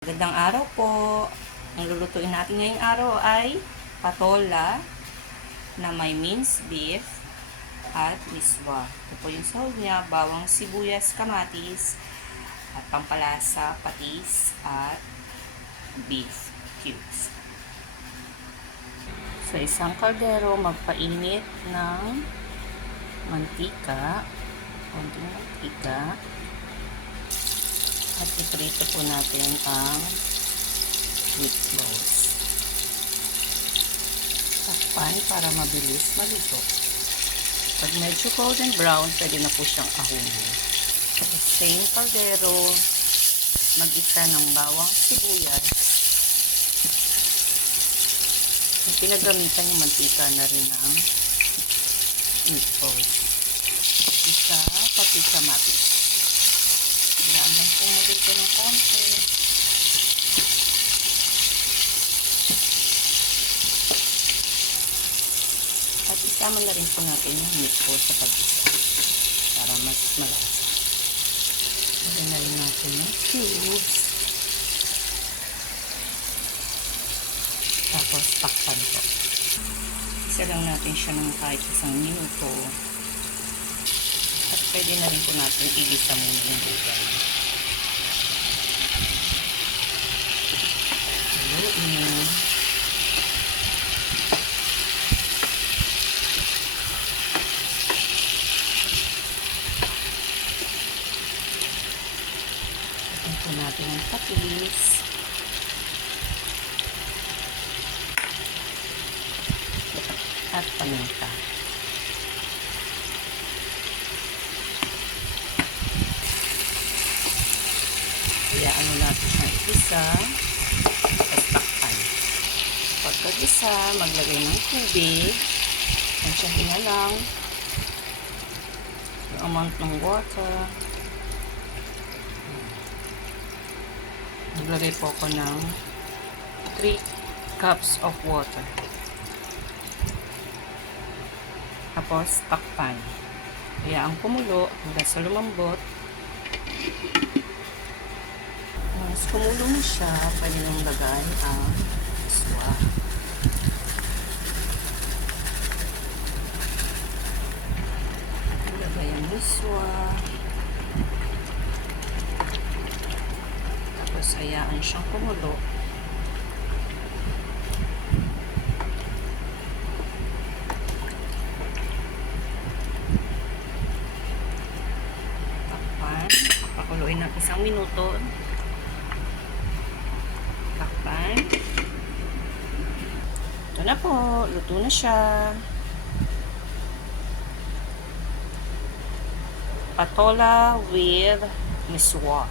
Magandang araw po. Ang lulutuin natin ngayong araw ay patola na may minced beef at miswa. Ito po yung sahog niya, bawang sibuyas, kamatis, at pampalasa, patis, at beef cubes. Sa isang kaldero, magpainit ng mantika, konting mantika, at iprito po natin ang meatballs. Takpan para mabilis maluto. Pag medyo golden brown, pwede na po siyang ahunin. Sa same kaldero, mag-isa ng bawang sibuyas. At pinagamitan yung mantika na rin ng meatballs. Isa, pati kamatis. Kailangan lang po maluto ng konti. At isama na rin po natin yung meatballs sa pag-isa para mas malasa. Lagyan na rin natin yung cubes. Tapos takpan po. Isa lang natin siya ng kahit isang minuto. At pwede na rin po natin igisa muna yung bugan. Haluin. Lagyan po natin ang patis. At paminta. Hayaan mo natin siyang isa at takpan. Pagkag-isa, maglagay ng tubig. Tansyahin na lang yung amount ng water. Naglagay po ako ng 3 cups of water. Tapos, takpan. Hayaan kumulo hanggang sa lumambot. Once kumulo na siya, pwede nang lagay ang miswa. Lagay ang miswa. Tapos, hayaan siyang kumulo. Pakuluin ng 1 minuto. Takpan. Ito na po. Luto na siya. Patola with miswa.